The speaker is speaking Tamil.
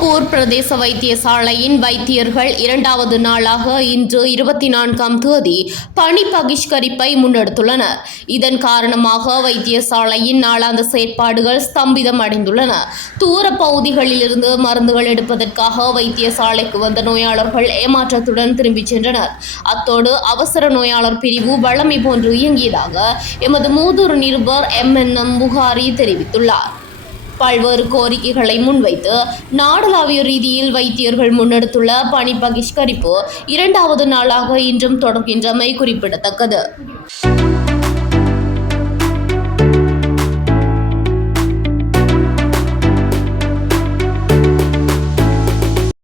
திருவாங்கூர் பிரதேச வைத்தியசாலையின் வைத்தியர்கள் இரண்டாவது நாளாக இன்று 24ஆம் தேதி பணி பகிஷ்கரிப்பை முன்னெடுத்துள்ளனர். இதன் காரணமாக வைத்தியசாலையின் நாளாந்த செயற்பாடுகள் ஸ்தம்பிதம் அடைந்துள்ளன. தூர பகுதிகளிலிருந்து மருந்துகள் எடுப்பதற்காக வைத்தியசாலைக்கு வந்த நோயாளர்கள் ஏமாற்றத்துடன் திரும்பிச் சென்றனர். அத்தோடு அவசர நோயாளர் பிரிவு வழமை போன்று இயங்கியதாக எமது மூதூர் நிருபர் MNM புகாரி தெரிவித்துள்ளார். பல்வேறு கோரிக்கைகளை முன்வைத்து நாடளாவிய ரீதியில் வைத்தியர்கள் முன்னெடுத்துள்ள பணி பகிஷ்கரிப்பு இரண்டாவது நாளாக இன்றும் தொடர்கின்றமை குறிப்பிடத்தக்கது.